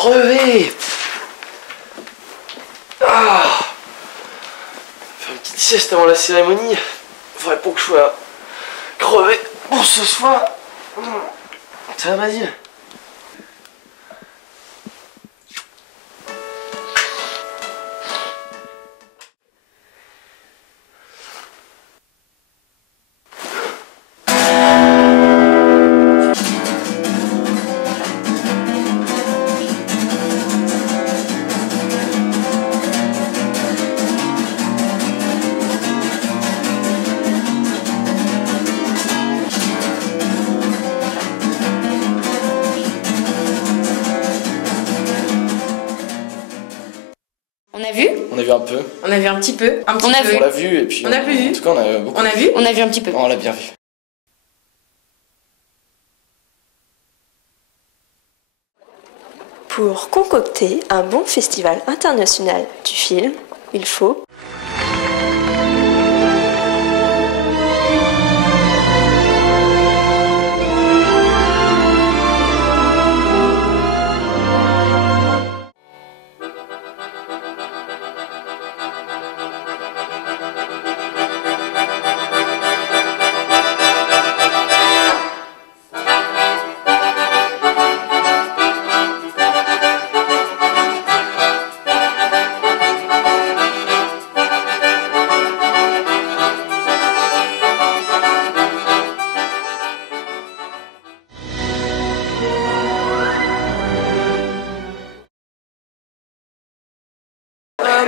crevé. Ah. Faire une petite sieste avant la cérémonie. Faudrait pas que je sois crevé pour ce soir. Ça va, vas-y. On a vu? On a vu un peu. On a vu un petit peu. On l'a vu et puis... On a vu. En tout cas, on a beaucoup. On a vu? On a vu un petit peu. On l'a bien vu. Pour concocter un bon festival international du film, il faut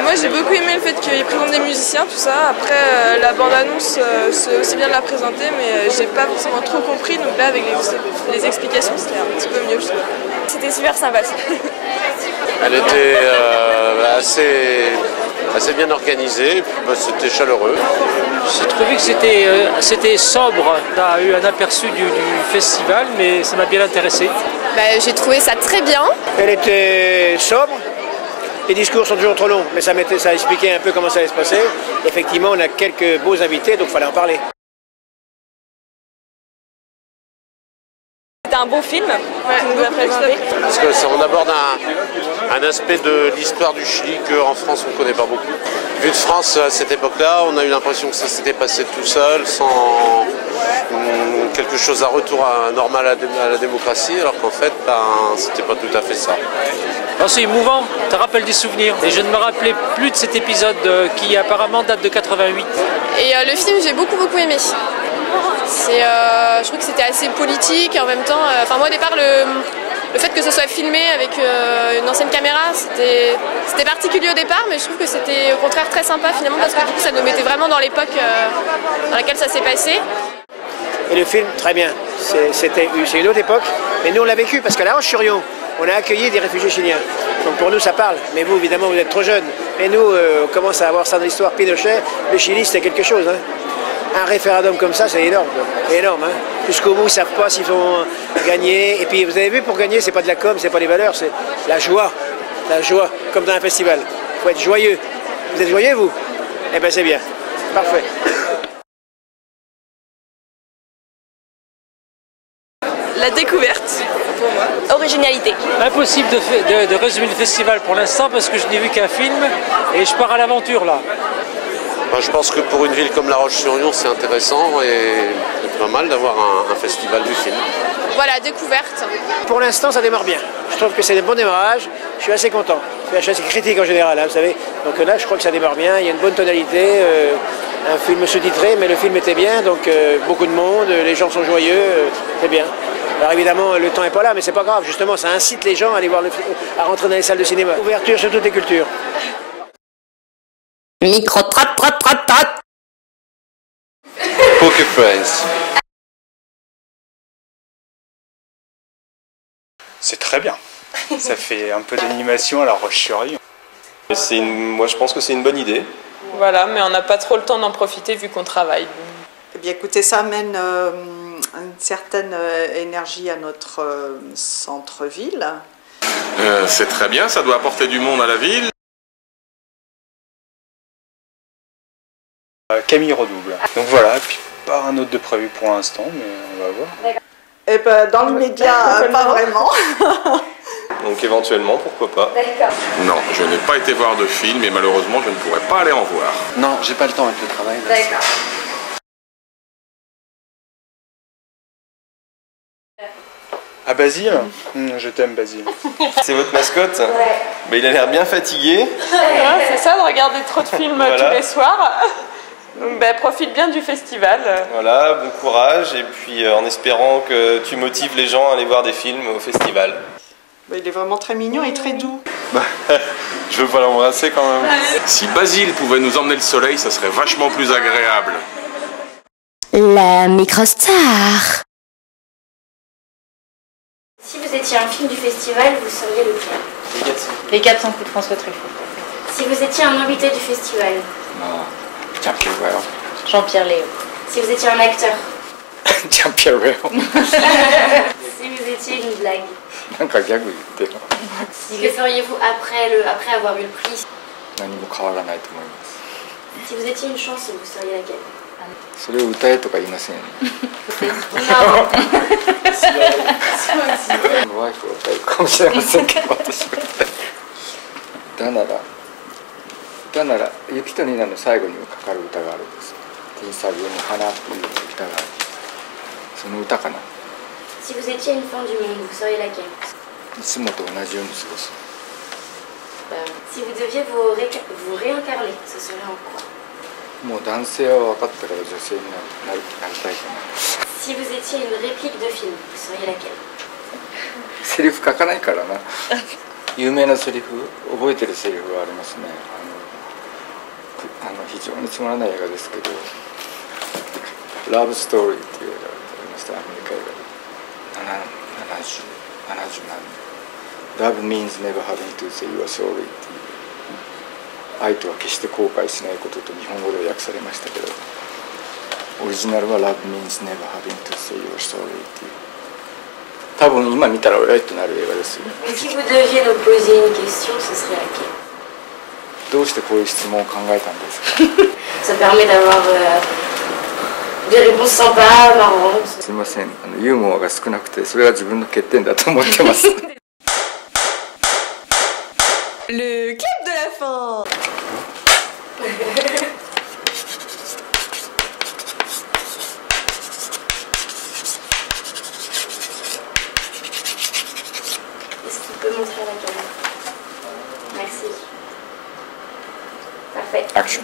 Moi j'ai beaucoup aimé le fait qu'il présente des musiciens, tout ça. Après la bande-annonce, c'est aussi bien de la présenter, mais j'ai pas forcément trop compris. Donc là avec les explications, c'était un petit peu mieux, je trouve. C'était super sympa. Elle était assez bien organisée, et puis c'était chaleureux. J'ai trouvé que c'était sobre. On a eu un aperçu du festival, mais ça m'a bien intéressé. J'ai trouvé ça très bien. Elle était sobre. Les discours sont toujours trop longs, mais ça expliquait un peu comment ça allait se passer. Effectivement, on a quelques beaux invités, donc il fallait en parler. C'était un bon film qui nous a présenté. Parce qu'on aborde un aspect de l'histoire du Chili qu'en France on ne connaît pas beaucoup. Vu de France à cette époque-là, on a eu l'impression que ça s'était passé tout seul, sans quelque chose à retour normal à la démocratie, alors qu'en fait, c'était pas tout à fait ça. C'est émouvant, ça rappelle des souvenirs. Et je ne me rappelais plus de cet épisode qui apparemment date de 88. Et le film, j'ai beaucoup aimé. Je trouve que c'était assez politique et en même temps... moi au départ, le fait que ce soit filmé avec une ancienne caméra, c'était particulier au départ, mais je trouve que c'était au contraire très sympa finalement parce que du coup ça nous mettait vraiment dans l'époque dans laquelle ça s'est passé. Et le film, très bien. C'est une autre époque, mais nous on l'a vécu parce qu'à La Roche-sur-Yon, on a accueilli des réfugiés chiliens. Donc pour nous ça parle, mais vous évidemment vous êtes trop jeunes. Mais nous, on commence à avoir ça dans l'histoire. Pinochet, le Chili c'était quelque chose. Hein. Un référendum comme ça, c'est énorme. C'est énorme. Hein. Jusqu'au bout, ils ne savent pas s'ils vont gagner. Et puis vous avez vu, pour gagner, c'est pas de la com, c'est pas des valeurs, c'est la joie. La joie, comme dans un festival. Il faut être joyeux. Vous êtes joyeux, vous? Eh bien c'est bien. Parfait. La découverte, pour moi. originalité. Impossible de résumer le festival pour l'instant parce que je n'ai vu qu'un film et je pars à l'aventure là. Je pense que pour une ville comme La Roche-sur-Yon, c'est intéressant et pas mal d'avoir un festival du film. Voilà, découverte. Pour l'instant, ça démarre bien. Je trouve que c'est un bon démarrage. Je suis assez content. Je suis assez critique en général, hein, vous savez. Donc là, je crois que ça démarre bien. Il y a une bonne tonalité. Un film sous-titré, mais le film était bien. Donc beaucoup de monde, les gens sont joyeux. C'est bien. Alors évidemment, le temps n'est pas là, mais c'est pas grave. Justement, ça incite les gens à aller voir à rentrer dans les salles de cinéma. Ouverture sur toutes les cultures. Micro trot. Poker Face. C'est très bien. Ça fait un peu d'animation à La Roche-sur-Yon. Moi, je pense que c'est une bonne idée. Voilà, mais on n'a pas trop le temps d'en profiter vu qu'on travaille. Eh bien, écoutez, ça amène une certaine énergie à notre centre-ville. C'est très bien, ça doit apporter du monde à la ville. Camille redouble. Donc voilà, puis pas un autre de prévu pour l'instant, mais on va voir. Eh ben, dans l'immédiat, pas vraiment. donc éventuellement, pourquoi pas. D'accord. Non, je n'ai pas été voir de film et malheureusement je ne pourrais pas aller en voir. Non, j'ai pas le temps avec le travail. Là. D'accord. Ah, Basile Je t'aime, Basile. C'est votre mascotte? Ouais. Bah, il a l'air bien fatigué. Ouais, c'est ça, de regarder trop de films Voilà. tous les soirs. Donc, ben, profite bien du festival. Voilà, bon courage et puis en espérant que tu motives les gens à aller voir des films au festival. Bah, il est vraiment très mignon et très doux. Je veux pas l'embrasser quand même. Si Basile pouvait nous emmener le soleil, ça serait vachement plus agréable. La microstar. Si vous étiez un film du festival, vous seriez lequel? Les 400 coups de François Truffaut. Si vous étiez un invité du festival? Jean-Pierre Léo. Si vous étiez un acteur? Jean-Pierre Léo. Si vous étiez une blague? Que feriez-vous après avoir eu le prix? Si vous étiez une chanson, vous seriez laquelle? それを歌えとか言いませんよね。ワイフは歌えるかもしれませんけど、私は歌なら雪とニナの最後にかかる歌があるんです。ティンサグの花っていう歌がある。その歌かな。Si vous étiez une fin du monde, vous seriez laquelle? いつもと同じように過ごす。Si vous deviez vous réincarner, ce serait en quoi? もう男性は分かったから女性になりたいかな。Si vous étiez une réplique de film, vous seriez laquelle? セリフ書かないからな。有名なセリフ、覚えてるセリフがありますね。非常につまらない映画ですけど、ラブストーリーっていう映画がありました。アメリカ映画で70何年。Love means never having to say you are sorry っていう。愛とは決して後悔しないことと日本語で訳されましたけど、オリジナルは Love means never having to say you are sorry っていう。多分今見たらえっとなる映画ですよ。Si vous deviez nous poser une question, ce serait laquelle? どうしてこういう質問を考えたんですか？ Ça permet d'avoir des réponses sympas, marrantes. すみません、ユーモアが少なくてそれが自分の欠点だと思ってます。Le clip de la fin. Est-ce qu'il peut montrer à la caméra? Merci. Parfait. Action.